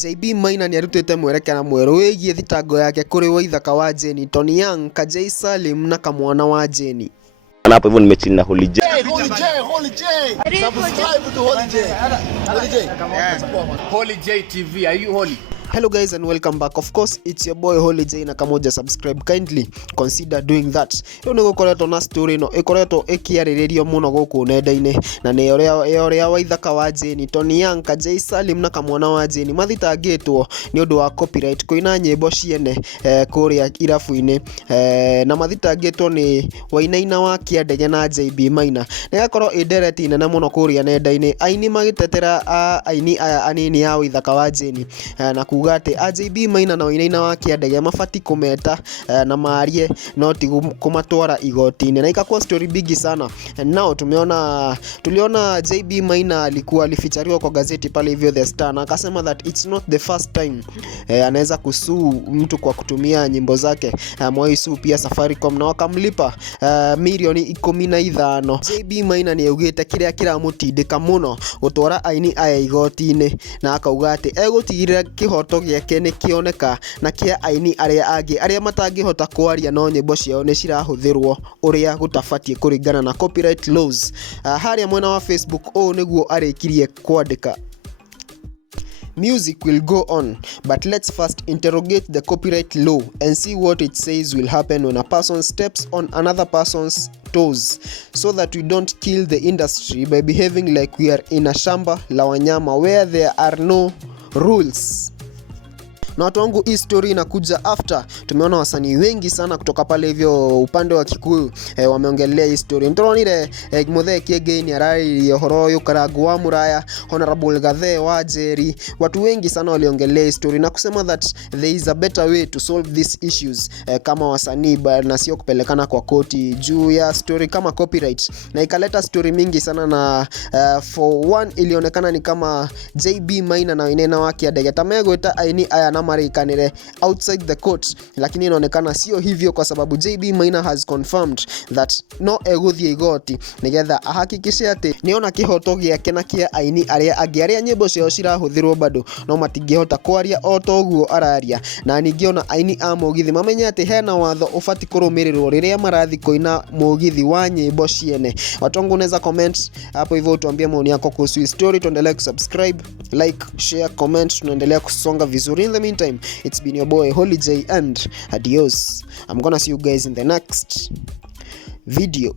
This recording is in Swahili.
JB Maina ni arutite Mwerekera Mweru wigie thitango yake kuri Waithaka wa Jeni, Tonny, Kajei na Kamwana wa Jeni. Hapo hivyo nimechini na Holy J. Subscribe to Holy J TV. Are you holy? Hello guys and welcome back. Of course it's your boy Holy J, na kama uja subscribe kindly consider doing that. Yo nego koreto na story no ikoreto ikiariririo muno guku nenda-ini na ni oria Waithaka wa Jeni, Tonny, Kajei na Kamwana wa Jeni mathitangitwo ni undu wa copyright kuina nyimbo ciene kuria irafu-ini na mathitangitwo ni Wainaina wa Kiandege na JB Maina. Negakorwo indereti nene muno kuria nenda-ini, aini magitetera aini aya anini ya Waithaka wa Jeni na kugate JB Maina na Wainaina wa Kiandege mafati kumeta na marie no ti kumatwara igoti-ini, na ikakuwa story big sana. And now tuliona JB Maina alikuwa alifichariwa kwa gazeti pale hivyo The Star, na akasema that it's not the first time anaweza kusuu mtu kwa kutumia nyimbo zake. Mwaisu pia Safaricom na wakamlipa milioni 15. JB Maina ni augite kiria kiramutindika muno gutwara aini aya igoti-ini, na akauga ati egutigirira kihoto giake ni kioneka na kia aini aria matangihota kwaria no nyimbo ciao ni cirahuthirwo uria gutafatie kuringana na copyright laws. Haria mwena wa Facebook niguo arikirie kwandika: Music will go on, but let's first interrogate the copyright law and see what it says will happen when a person steps on another person's toes, so that we don't kill the industry by behaving like we are in a shamba la wanyama where there are no rules. Na watu wangu, hii story inakuja after tumeona wasanii wengi sana kutoka pale hivyo upande wa Kikuyu wameongelea hii story. Ntoronire Kajei ni arari horo yukarangu wa Muraya, Honorable Gathe wa Jeri, watu wengi sana waliongelea hii story na kusema that there is a better way to solve these issues kama wasanii na sio kupelekana kwa koti juu ya story kama copyright, na ikaleta story mingi sana. Na for one ilionekana ni kama JB Maina na Wainaina wa Kiandege tamegweta aini aya na marikanire outside the court, lakini inaonekana sio hivyo, kwa sababu JB Maina has confirmed that no eguthie igoti nigetha ahakikishe ati niona kihoto giake na kia aini aria nyimbo cio cirahuthirwo bado no matingihota kwaria o toguo araria. Na ningiona aini a mugithi mamenye ati hena watho ufati kurumirirwo riria marathi koina mugithi wa nyimbo ciene. Watu wangu, unaweza comment hapo hivyo tuambie maoni yako kuhusu story. Tuendelee kusubscribe, like, share, comment, tunaendelea kusonga vizuri. In the meantime, it's been your boy Holy J and adios. I'm gonna see you guys in the next video.